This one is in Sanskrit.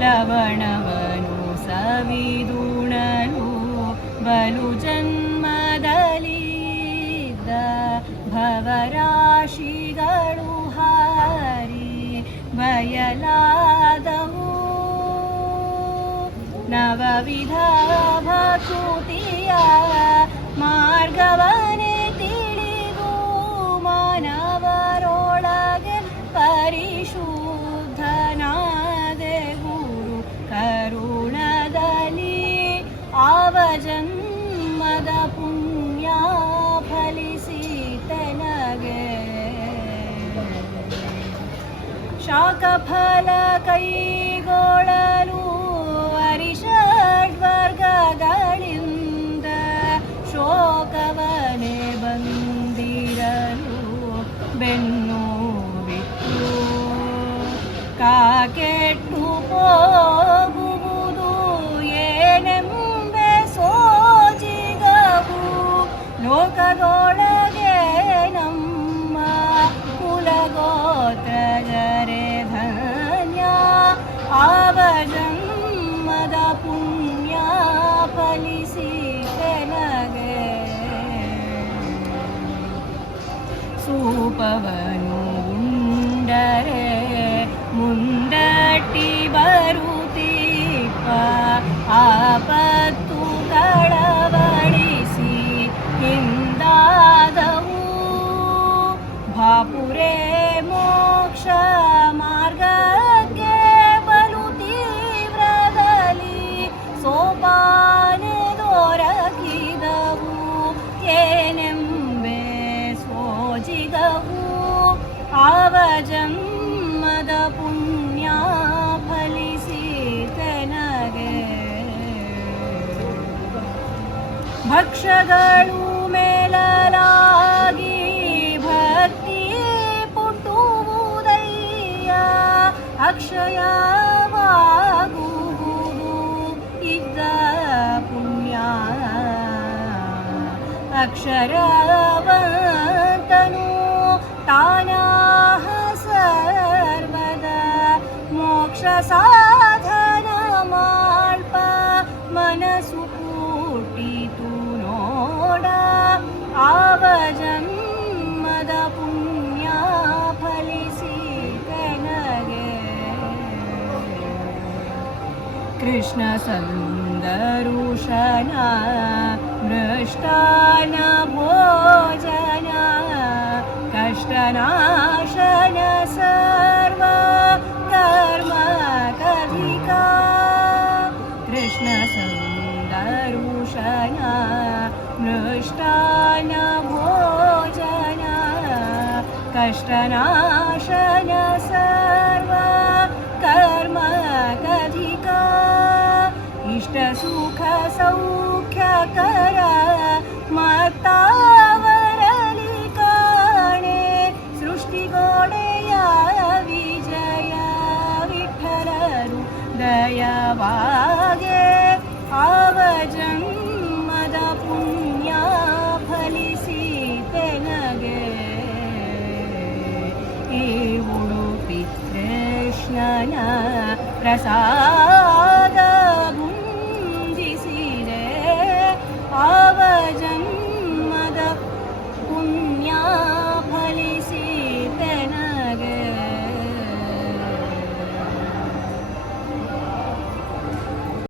ಲವಣವನು ಸವಿದುಣಲು ಬಲು ಜನ್ಮದಲ್ಲಿದ್ದ ಭವರಾಶಿಗಳು ಹಾರಿ ಬಯಲಾದವು ನವವಿಧ ಭಕುತಿಯ ಮಾರ್ಗವನೇ ಜನ್ಮದ ಪುಣ್ಯ ಫಲಿಸಿತೆನಗೆ ಶಾಖಫಲ ಕೈಗೊಳ್ಳಲು ಅರಿಷಡ್ವರ್ಗಗಳಿಂದ ಶೋಕವನೇ ಬಂದಿರಲು ಬೆನ್ನು Papa Noël. ಜನ್ಮದ ಪುಣ್ಯ ಫಲಿಸಿತೆನಗೆ ಭಕ್ಷಗಳು ಮೇಲಲಾಗಿ ಭಕ್ತಿ ಪುಟ್ಟುವುದಯ್ಯ ಅಕ್ಷಯವಾಗುವುದು ಇದ್ದ ಪುಣ್ಯ. ಅಕ್ಷರವಂತನು कृष्णसन्दरुषणा सन्द ऋषन मृष्टा न भोजन कष्टनाशनसर्व कृष्ण सन्द ऋशना मृष्टा न भोजन कष्ट नाशनसर्व सुखसौख्यकर मातावरलिकाणे सृष्टिवाणेया विजया विफलरु दयावागे आवजं मदपुण्या फलि सीतेनगे। एव पितृष्णन प्रसा